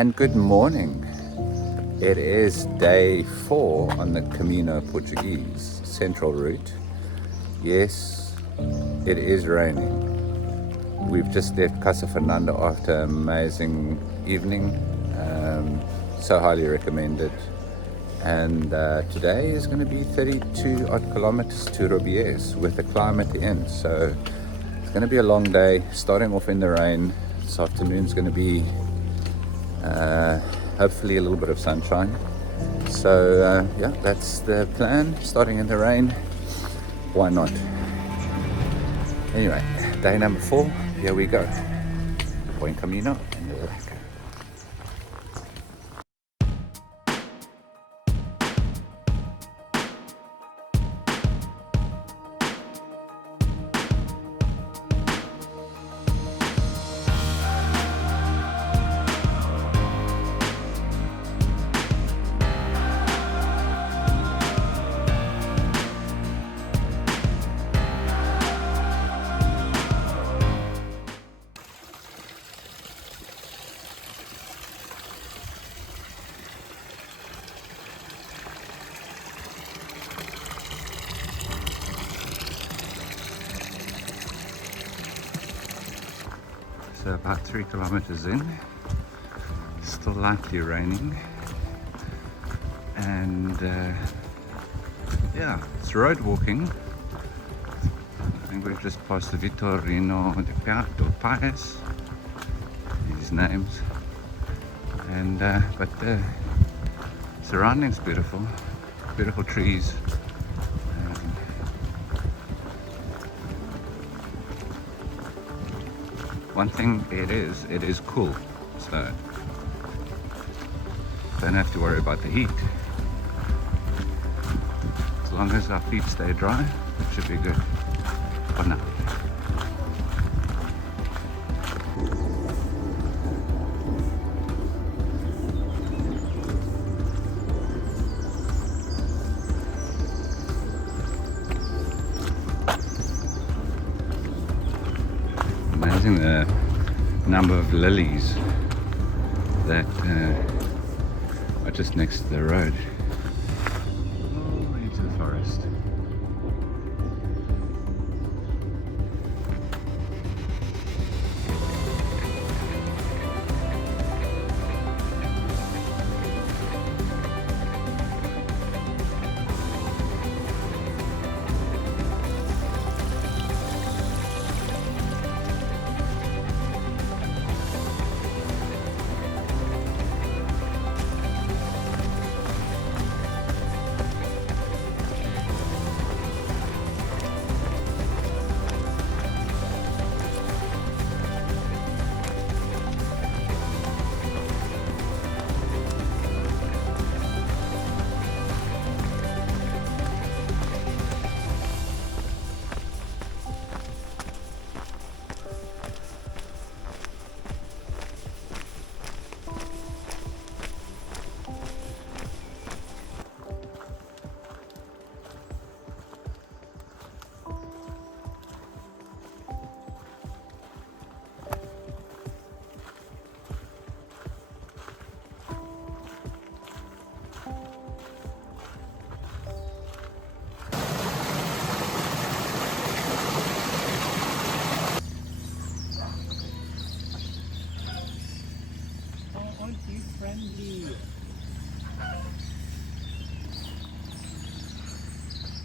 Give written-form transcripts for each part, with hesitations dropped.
And good morning. It is day 4 on the Camino Portugués Central Route. Yes, it is raining. We've just left Casa de Fernanda after an amazing evening. So highly recommended. And today is going to be 32 odd kilometers to Rubiães with the climate in. So it's going to be a long day, starting off in the rain. This afternoon's going to be hopefully a little bit of sunshine. So yeah, that's the plan, starting in the rain. Why not? Anyway, day number 4, here we go. Buen camino and Waka. So about 3 kilometers in, still lightly raining, and yeah, it's road walking. I think we've just passed the Vitorino de Paes, these names, and but the surroundings beautiful, beautiful trees. One thing it is cool, so don't have to worry about the heat. As long as our feet stay dry, it should be good for now. Amazing the number of lilies that are just next to the road. Oh, into the forest.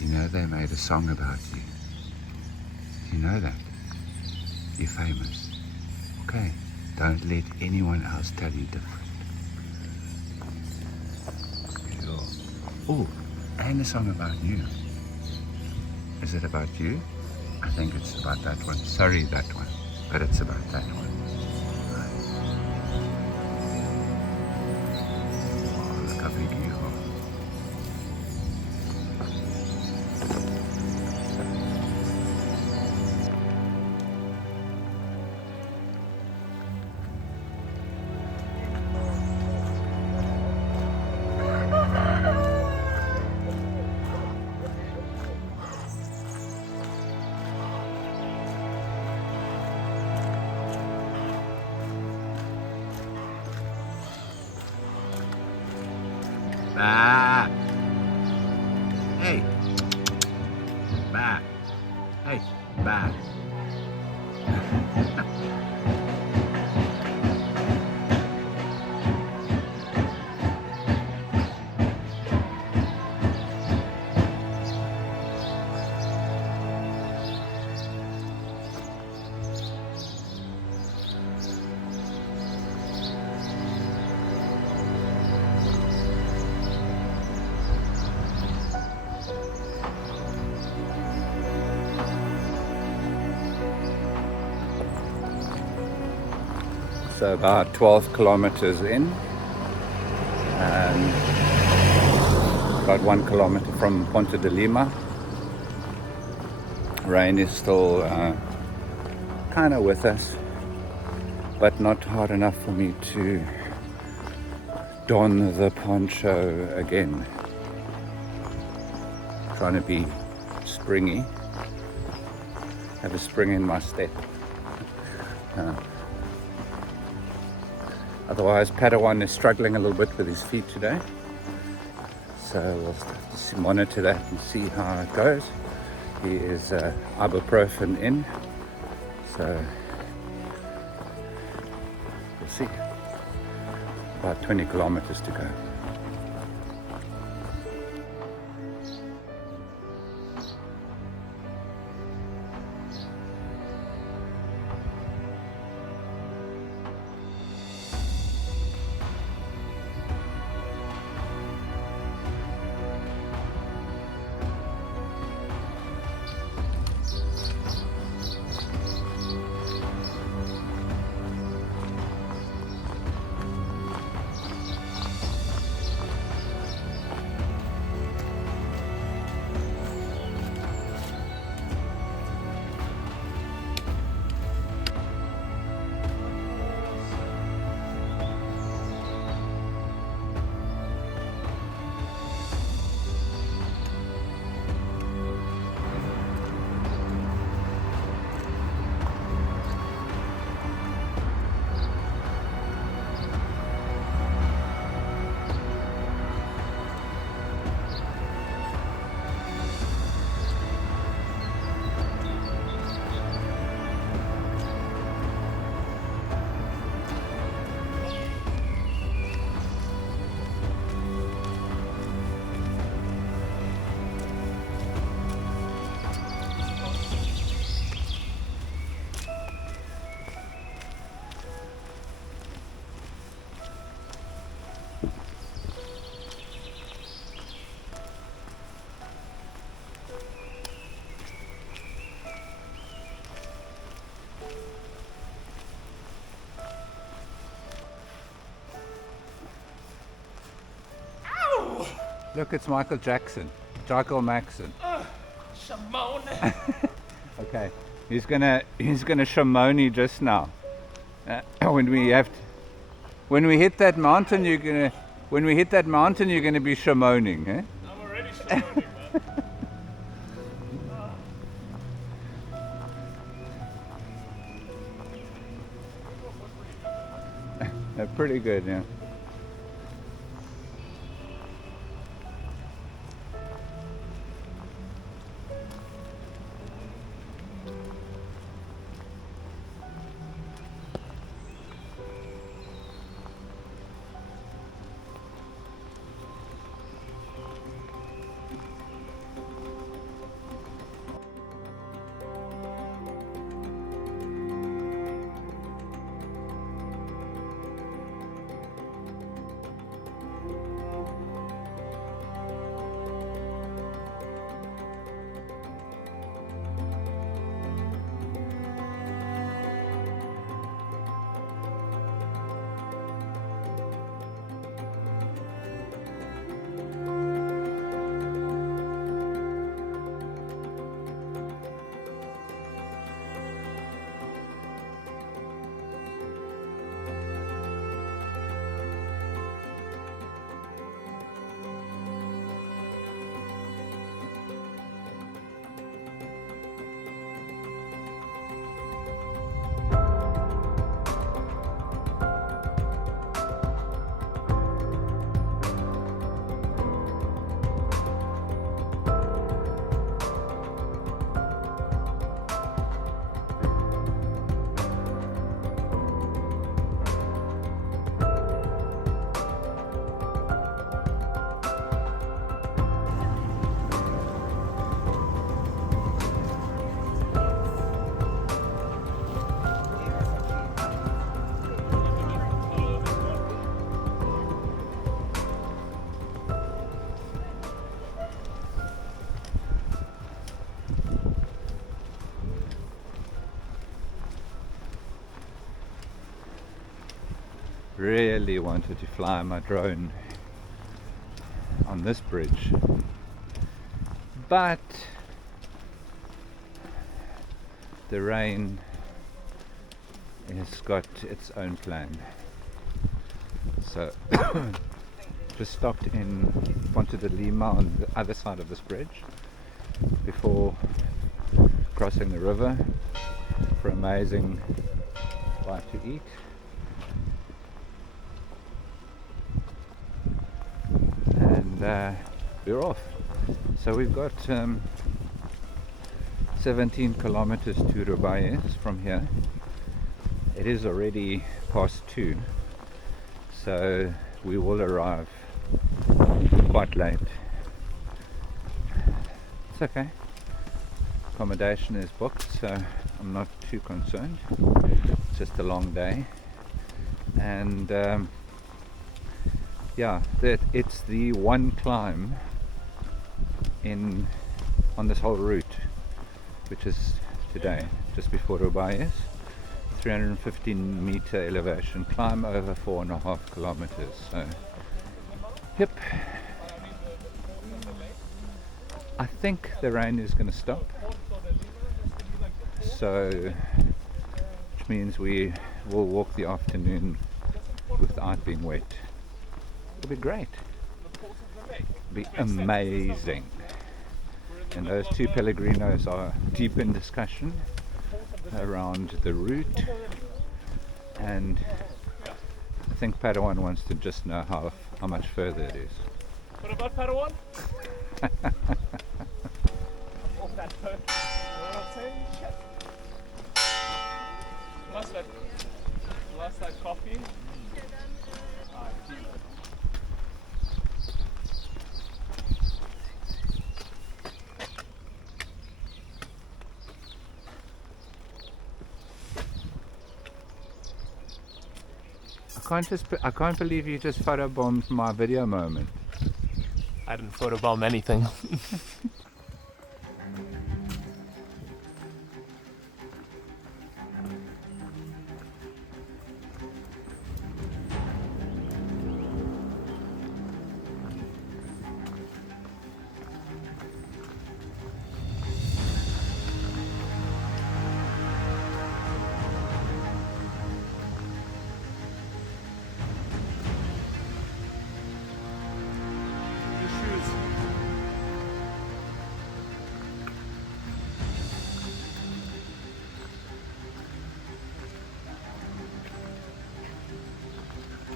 You know they made a song about you. You know that? You're famous. Okay, don't let anyone else tell you different. Sure. Oh, and a song about you. Is it about you? I think it's about that one. Sorry, that one. But it's about that one. Oh, look how big you are. Bah. Hey. Bah. Hey. Bah. So about 12 kilometers in, and about 1 kilometer from Ponte de Lima. Rain is still kind of with us, but not hard enough for me to don the poncho again. Trying to be springy, have a spring in my step. Otherwise, Padawan is struggling a little bit with his feet today, so we'll have to monitor that and see how it goes. He is ibuprofen in, so we'll see. About 20 kilometers to go. Look, it's Michael Jackson, Michael Maxon. Shimon. Okay, he's gonna Shimoni just now. When we hit that mountain, you're gonna be Shimoning, eh? I'm already Shimoning, man. They're pretty good, yeah. really wanted to fly my drone on this bridge, but the rain has got its own plan. So just stopped in Ponte de Lima on the other side of this bridge before crossing the river for amazing bite to eat. And we're off. So we've got 17 kilometers to Rubiães from here. It is already past 2, so we will arrive quite late. It's okay. Accommodation is booked, so I'm not too concerned. It's just a long day, and yeah, it's the one climb on this whole route, which is today, just before Rubiães. 315 meter elevation climb over 4.5 kilometers. So, yep. I think the rain is going to stop, so which means we will walk the afternoon without being wet. It'll be great. It'll be amazing. And those two Pellegrinos are deep in discussion around the route, and I think Padawan wants to just know how much further it is. What about Padawan? Off that perch. You know what I'm saying? Shit. Last that coffee. I can't believe you just photobombed my video moment. I didn't photobomb anything.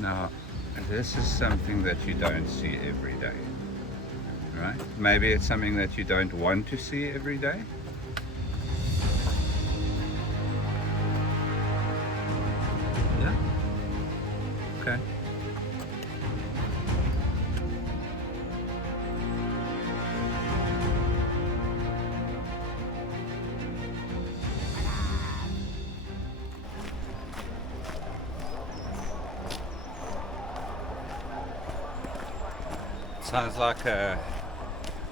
Now, this is something that you don't see every day, right? Maybe it's something that you don't want to see every day. Yeah? Okay. Sounds like a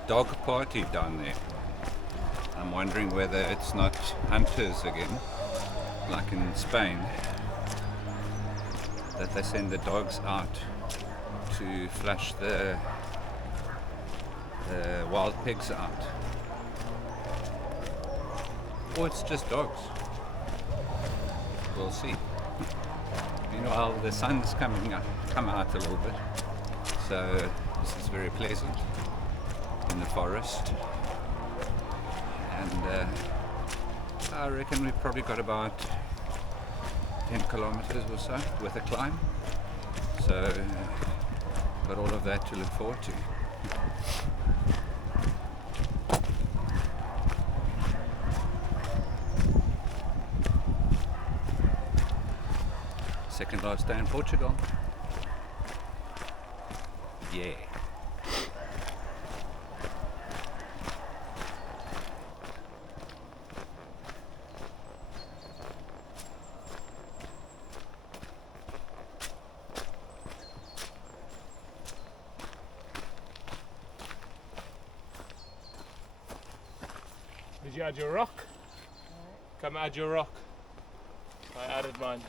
dog party down there. I'm wondering whether it's not hunters again, like in Spain, that they send the dogs out to flush the wild pigs out. Or it's just dogs. We'll see. Meanwhile, the sun's come out a little bit, so this is very pleasant in the forest, and I reckon we've probably got about 10 kilometers or so with a climb, so got all of that to look forward to. Second last day in Portugal. Yeah. Did you add your rock? Come add your rock. I added mine.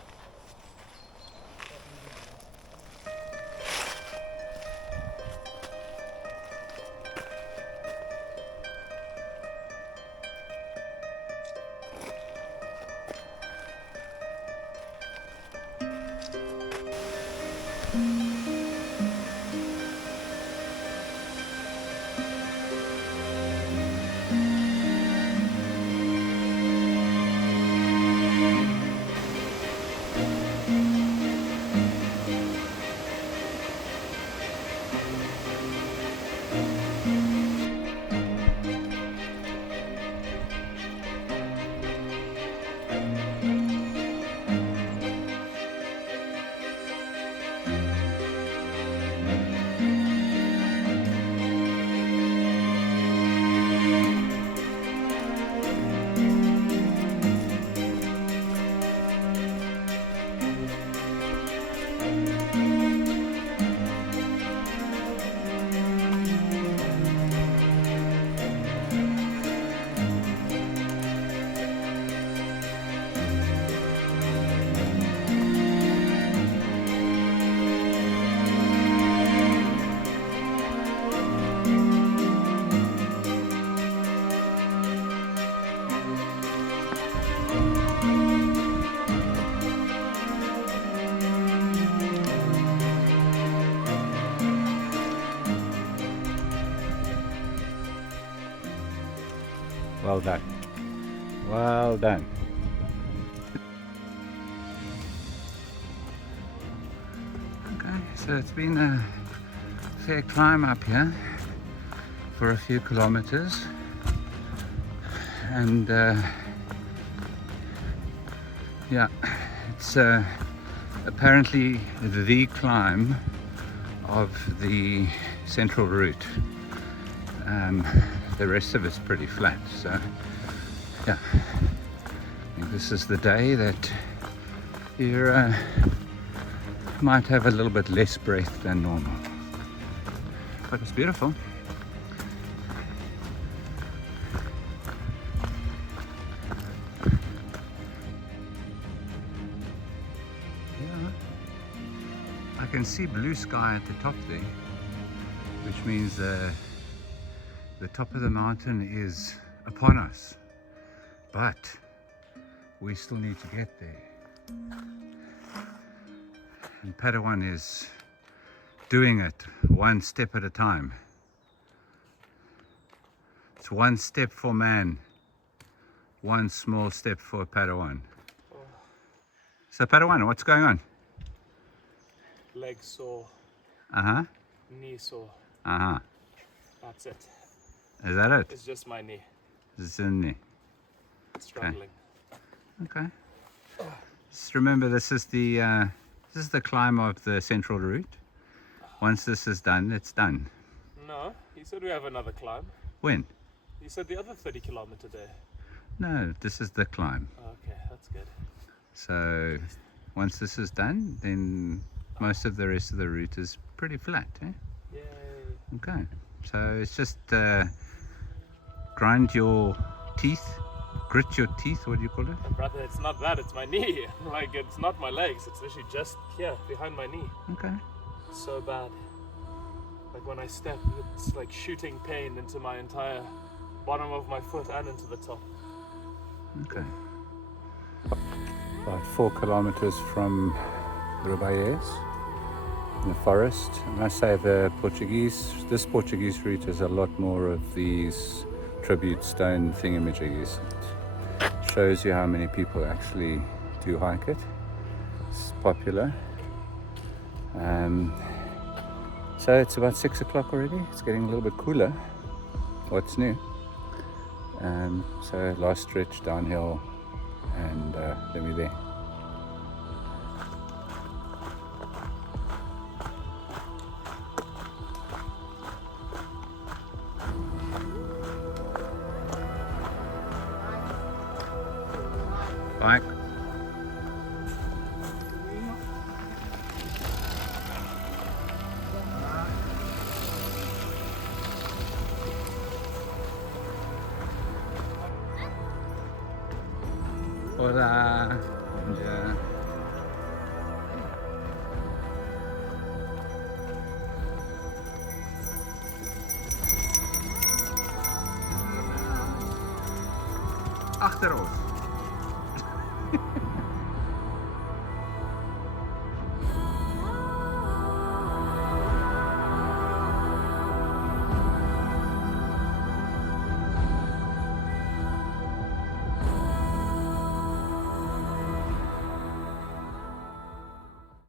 Well done. Well done. Okay, so it's been a fair climb up here for a few kilometers, and yeah, it's apparently the climb of the central route. The rest of it's pretty flat, so yeah, I think this is the day that you might have a little bit less breath than normal, but it's beautiful. Yeah, I can see blue sky at the top there, which means the top of the mountain is upon us, but we still need to get there. And Padawan is doing it one step at a time. It's one step for man, one small step for Padawan. So Padawan, what's going on? Leg sore, Uh-huh. knee sore. Uh-huh. That's it. Is that it? It's just my knee. It's in there. Struggling. Okay. Just remember, this is the climb of the central route. Once this is done, it's done. No, he said we have another climb. When? He said the other 30-kilometer day. No, this is the climb. Okay, that's good. So once this is done, then most of the rest of the route is pretty flat. Eh? Yay. Okay. So it's just grind your teeth, grit your teeth. What do you call it? Brother, it's not that, it's my knee. Like, it's not my legs, it's literally just here, behind my knee. Okay. It's so bad. Like when I step, it's like shooting pain into my entire bottom of my foot and into the top. Okay. About 4 kilometers from Rubiães in the forest. I must say this Portuguese route has a lot more of these tribute stone thingamajiggies. It shows you how many people actually do hike it. It's popular. So it's about 6 o'clock already. It's getting a little bit cooler. What's new? So last stretch downhill, and then we're there. Bye. Hola. Yeah. Achter ons.